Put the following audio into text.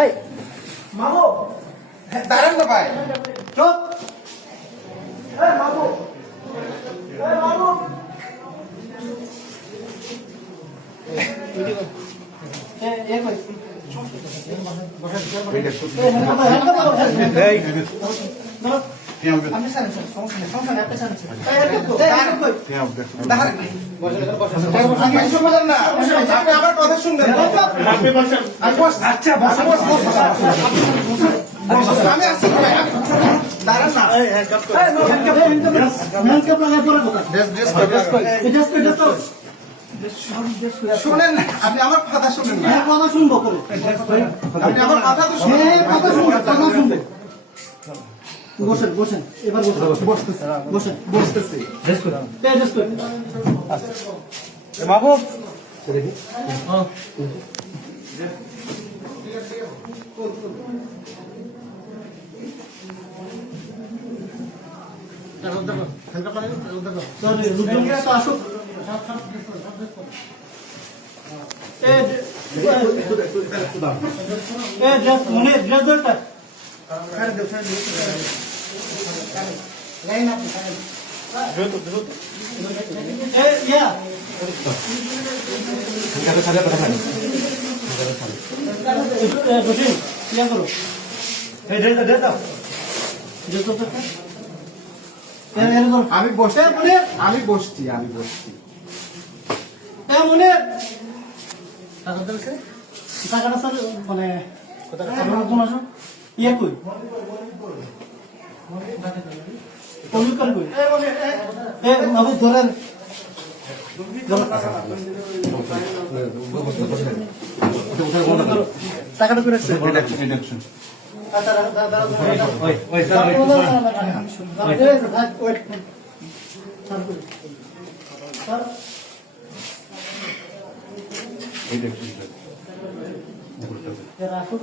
এই মামু দাঁড়ান না ভাই। চুপ এই মামু এই মামু এই কই আপনি স্যার সমস্যা নেই আপনি স্যার আপনি আমার কথা শুনবেন। আচ্ছা আমি আসছি ভাই, দাঁড়ান না। শুনেন না, আপনি আমার কথা শুনেন না। কথা শুনবো করে আপনি আমার কথা তো শুনেন। কথা শুনবে বসেন বসেন এবার বসেন বসতেছি। মাহবুব আসুক মনে ড্রেসটা আমি বসে আমি বসছি মনে টাকাটা স্যার মানে ইয়ে কই পলিউকাল কই এ বাবু ধরেন টাকাটা করে রাখছে রাখো